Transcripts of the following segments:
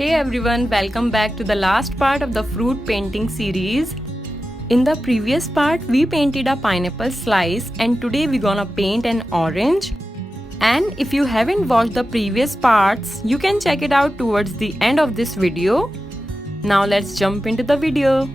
Hey everyone, welcome back to the last part of the fruit painting series. In the previous part, we painted a pineapple slice and today we're gonna paint an orange. And if you haven't watched the previous parts, you can check it out towards the end of this video. Now let's jump into the video.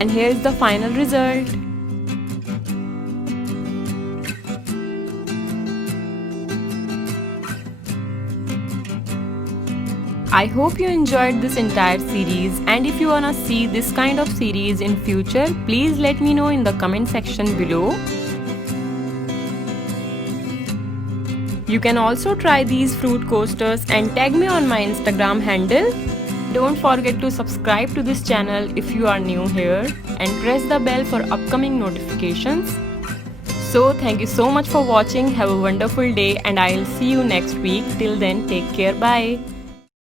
And here's the final result. I hope you enjoyed this entire series, and if you wanna see this kind of series in future, please let me know in the comment section below. You can also try these fruit coasters and tag me on my Instagram handle. Don't forget to subscribe to this channel if you are new here and press the bell for upcoming notifications. So thank you so much for watching. Have a wonderful day and I'll see you next week. Till then, take care. Bye.